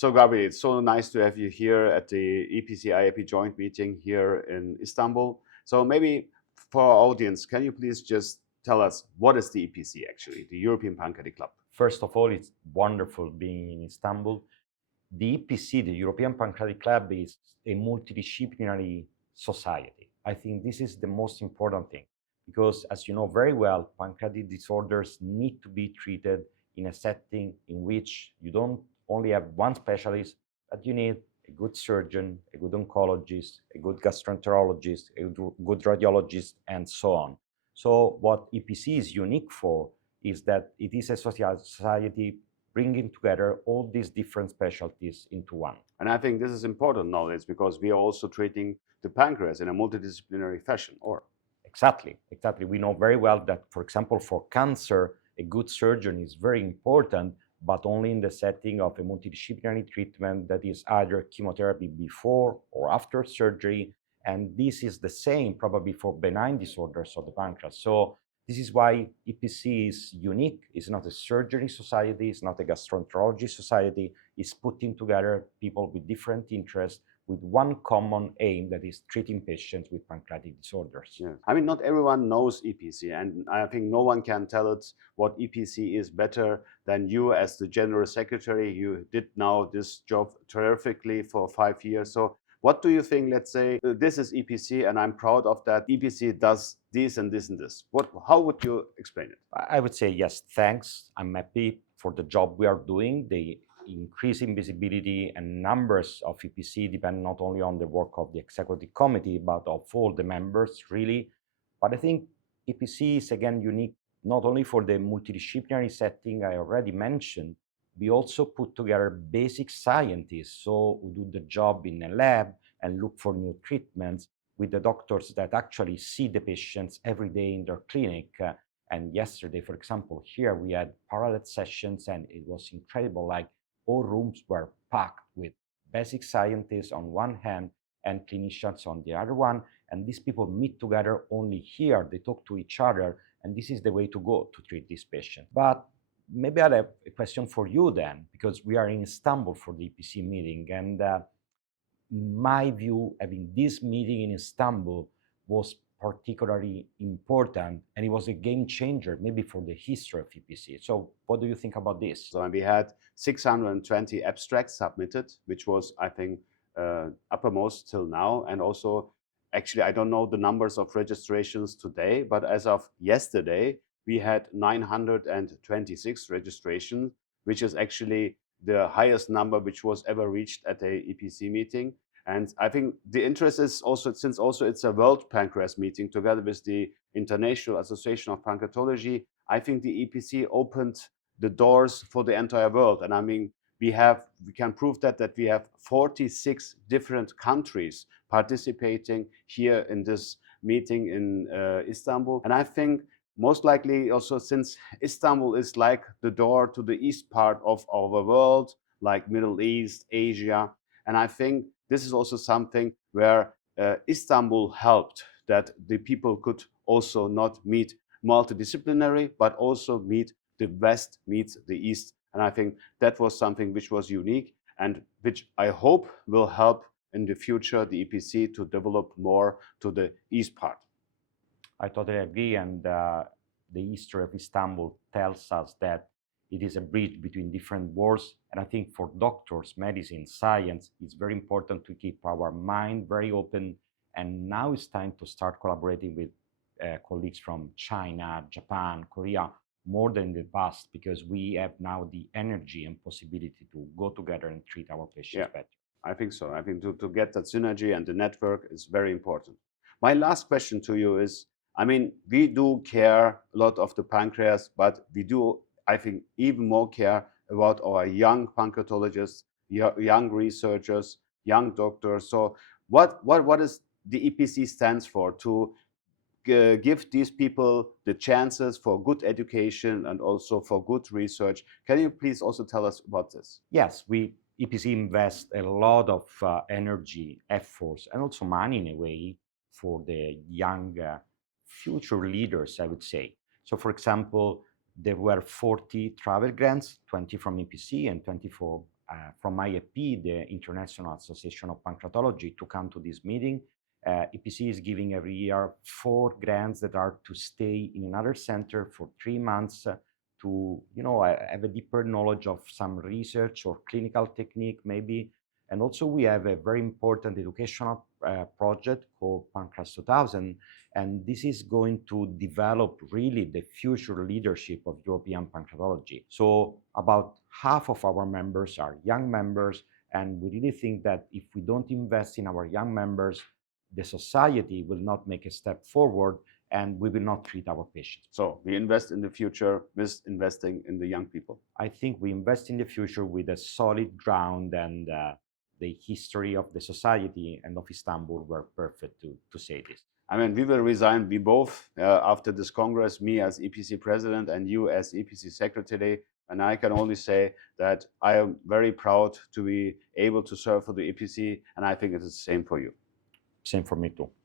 So Gabriel, it's so nice to have you here at the EPC-IAP Joint Meeting here in Istanbul. So maybe for our audience, can you please just tell us what is the EPC actually, the European Pancreatic Club? First of all, it's wonderful being in Istanbul. The EPC, the European Pancreatic Club, is a multidisciplinary society. I think this is the most important thing because, as you know very well, pancreatic disorders need to be treated in a setting in which you don't only have one specialist, but you need a good surgeon, a good oncologist, a good gastroenterologist, a good radiologist, and so on. So what EPC is unique for is that it is a society bringing together all these different specialties into one. And I think this is important nowadays because we are also treating the pancreas in a multidisciplinary fashion, or? Exactly. We know very well that, for example, for cancer, a good surgeon is very important, but only in the setting of a multidisciplinary treatment that is either chemotherapy before or after surgery. And this is the same probably for benign disorders of the pancreas. So this is why EPC is unique. It's not a surgery society, it's not a gastroenterology society. It's putting together people with different interests with one common aim, that is treating patients with pancreatic disorders. Yeah. I mean, not everyone knows EPC, and I think no one can tell it what EPC is better than you as the General Secretary. You did now this job terrifically for 5 years. So what do you think, let's say, this is EPC and I'm proud of that, EPC does this and this and this. How would you explain it? I would say yes, thanks. I'm happy for the job we are doing. The increasing visibility and numbers of EPC depend not only on the work of the executive committee, but of all the members, really. But I think EPC is again unique, not only for the multidisciplinary setting I already mentioned. We also put together basic scientists, so who do the job in a lab and look for new treatments, with the doctors that actually see the patients every day in their clinic. And yesterday, for example, here we had parallel sessions and it was incredible. Like, all rooms were packed with basic scientists on one hand and clinicians on the other one. And these people meet together only here. They talk to each other. And this is the way to go to treat these patients. But maybe I have a question for you then, because we are in Istanbul for the EPC meeting. And in my view, having this meeting in Istanbul was particularly important, and it was a game changer, maybe for the history of EPC. So what do you think about this? So we had 620 abstracts submitted, which was, I think, uppermost till now. And also, actually, I don't know the numbers of registrations today, but as of yesterday, we had 926 registrations, which is actually the highest number which was ever reached at a EPC meeting. And I think the interest is also, since also it's a World Pancreas meeting together with the International Association of Pancreatology, I think the EPC opened the doors for the entire world. And I mean, we can prove that we have 46 different countries participating here in this meeting in Istanbul. And I think most likely also, since Istanbul is like the door to the east part of our world, like Middle East, Asia, and I think this is also something where Istanbul helped, that the people could also not meet multidisciplinary, but also meet the West meets the East. And I think that was something which was unique and which I hope will help in the future the EPC to develop more to the East part. I totally agree, and the history of Istanbul tells us that it is a bridge between different worlds. And I think for doctors, medicine, science, it's very important to keep our mind very open. And now it's time to start collaborating with colleagues from China, Japan, Korea, more than in the past, because we have now the energy and possibility to go together and treat our patients better. I think so. I think to get that synergy and the network is very important. My last question to you is, I mean, we do care a lot of the pancreas, but we do, I think, even more care about our young pancreatologists, young researchers, young doctors. So what is the EPC stands for? To give these people the chances for good education and also for good research. Can you please also tell us about this? Yes, EPC invest a lot of energy, efforts, and also money in a way for the young future leaders, I would say. So, for example, there were 40 travel grants, 20 from EPC and 20 for from IAP, the International Association of Pancreatology, to come to this meeting. EPC is giving every year 4 grants that are to stay in another center for 3 months to, have a deeper knowledge of some research or clinical technique maybe. And also we have a very important educational project called Pancreas 2000, and this is going to develop really the future leadership of European pancreatology. So about half of our members are young members, and we really think that if we don't invest in our young members, the society will not make a step forward and we will not treat our patients. So we invest in the future with investing in the young people. I think we invest in the future with a solid ground, and the history of the society and of Istanbul were perfect to say this. I mean, we will resign, we both, after this Congress, me as EPC President and you as EPC Secretary. And I can only say that I am very proud to be able to serve for the EPC, and I think it is the same for you. Same for me too.